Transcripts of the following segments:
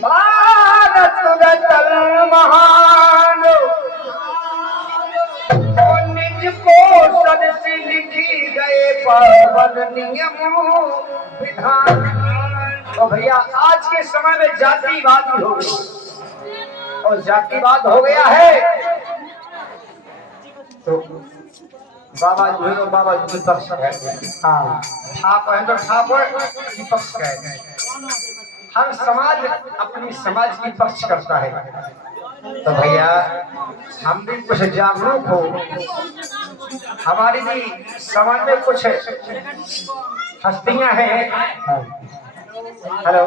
भारत रतन महान निज को सदस्य लिखी गए पावन नियम विधान। तो भैया आज के समय में जातिवाद हो गई और जातिवाद हो गया है तो बाबा जो है बाबा विपक्ष है। हाँ ठाप है तो ठाप विपक्ष है। हर समाज अपनी समाज की पक्ष करता है। तो भैया हम भी कुछ जागरूक हो, हमारी भी समाज में कुछ हस्तियां हैं। हेलो,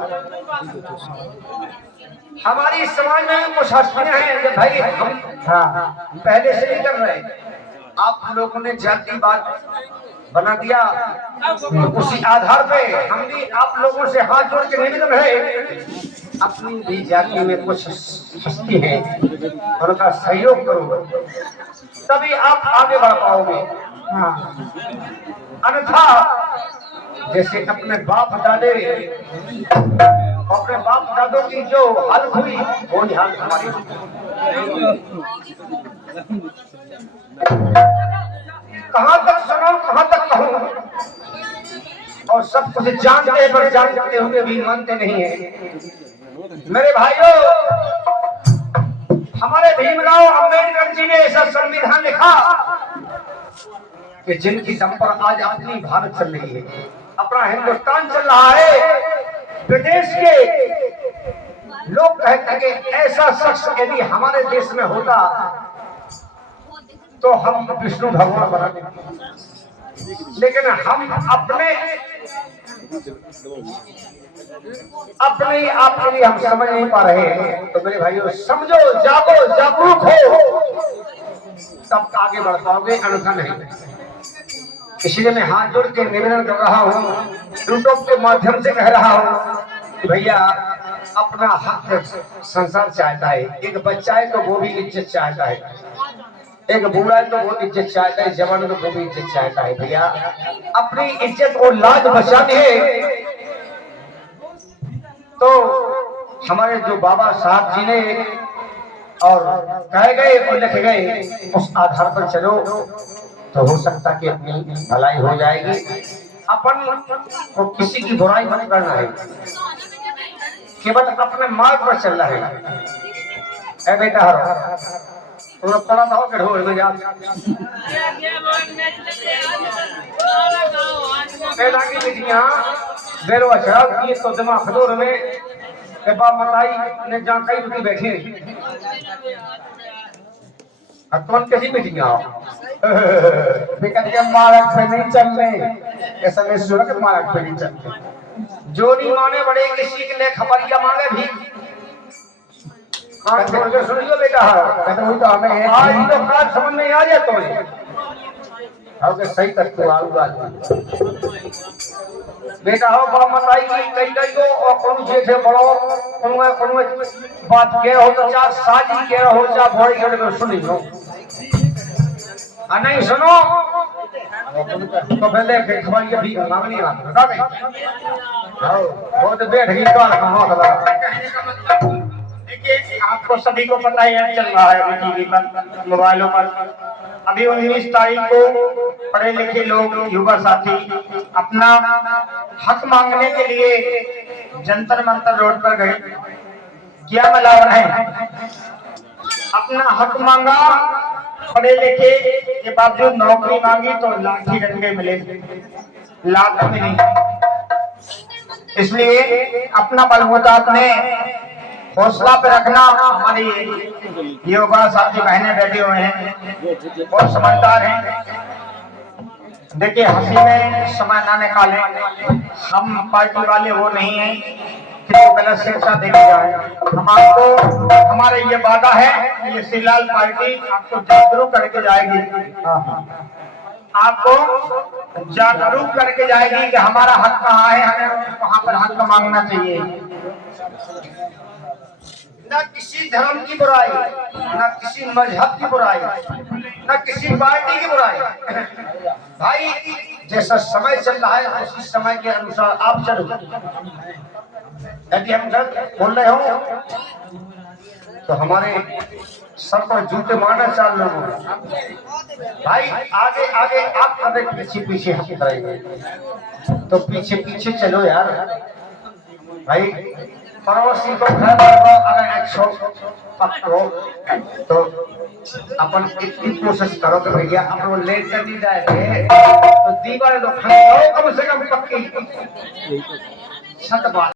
हमारी समाज में कुछ हस्तियां हैं कि भाई हम पहले से नहीं कर रहे, आप लोगों ने जातिवाद बना दिया, उसी आधार पे हम भी आप लोगों से हाथ जोड़ के निवेदन है, अपनी भी जाति में कुछ हस्ती है उनका सहयोग करो, तभी आप आगे बढ़ पाओगे। हाँ, अन्यथा जैसे अपने बाप दादों की जो हालत हुई वो हालत हमारी। कहां तक सुनो, कहां तक कहूं, और सब कुछ जानते पर जानते हुए भी मानते नहीं है। मेरे भाइयों, हमारे भीमराव अंबेडकर जी ने ऐसा संविधान लिखा कि जिनकी दम पर आज अपनी भारत चल रही है, अपना हिंदुस्तान चल रहा है। विदेश के लोग कहते हैं कि ऐसा शख्स यदि हमारे देश में होता तो हम विष्णु भगवान बना देते, लेकिन हम अपने आप के लिए हम समझ नहीं पा रहे हैं। तो मेरे भाइयों समझो, जागो, जागरूक हो, तब आगे बढ़ पाओगे, अन्यथा नहीं। इसलिए मैं हाथ जोड़ के निवेदन कर रहा हूँ, यूट्यूब के माध्यम से कह रहा हूँ कि भैया अपना हक संसार चाहता है। एक बच्चा है तो वो भी इज्जत चाहता है, एक बूढ़ा है तो वो इज्जत चाहता है, जवान तो वो भी इज्जत चाहता है। भैया अपनी इज्जत और लाज बचानी है तो हमारे जो बाबा साहब जी ने और कहे गए और लिखे गए उस आधार पर चलो तो हो सकता कि अपनी भलाई हो जाएगी। अपन को किसी की बुराई मत करना है, केवल अपने मार्ग पर चलना है। ए बेटा तो पड़ा था कि ढोल में जा लागी बिटियां बेरो शराब की तो दिमाग खदोर में के बाप मताई ने जा कई रुकी बैठी अतवन कैसी बिटियां बेकन के मार्ग पे नहीं चलने, ऐसा नहीं सुना कि मार्ग पे नहीं चलने। जो नहीं माने बड़े किसी के लिए खबरिया मांगे भी। हाँ छोड़ के सुनियो बेटा, कहते हुई तो हमें आज तो बात समझ में आ जाए तो ओके सही करते हो आलू बात बेटा हो बाप मताई की कई कई को और कौन से बड़ो कौन बात कह हो तो चार साजी कह हो चार भोड़ी गड़ में सुनी लो नहीं सुनो तो पहले खबरिया भी मांगनी बात बता दे। हां बहुत बैठ गई काल कहां था। देखिए आपको सभी को पता ही चल रहा है अभी टीवी पर, मोबाइलों पर। अभी 19 तारीख को पढ़े लिखे लोग, युवा साथी अपना हक मांगने के लिए जंतर मंतर रोड पर गए। क्या मिला है? अपना हक मांगा, पढ़े लिखे के बावजूद नौकरी मांगी तो लाठी डंडे मिले, लाभ में नहीं। इसलिए अपना बलबूता अपने हौसला पे रखना। हमारी युवा साथी बहनें बैठे हुए हैं, बहुत समझदार हैं। देखिए हंसी में समय ना निकाले, हम पार्टी वाले वो नहीं है कि गलत शिक्षा देके जाए। हमारे ये वादा है, ये श्रीलाल पार्टी आपको जागरूक करके जाएगी, आपको जागरूक करके जाएगी कि हमारा हक कहाँ है, हमें वहां पर हक मांगना चाहिए। न किसी धर्म की बुराई, न किसी मजहब की बुराई, न किसी पार्टी की बुराई। भाई जैसा समय चल रहा है उसी समय के अनुसार आप चलो। यदि हम गलत बोल रहे हो तो हमारे सब पर जूते मारना चाल लोगों। भाई आगे आगे आप कदम, पीछे पीछे हम करेंगे, तो पीछे पीछे चलो यार। भाई पड़ोसी को घर अगर अच्छो पकड़ो तो अपन इतनी कोशिश करो कि भैया अपन लेट कर दी जाए तो दीवार तो कम से कम पक्की छत बात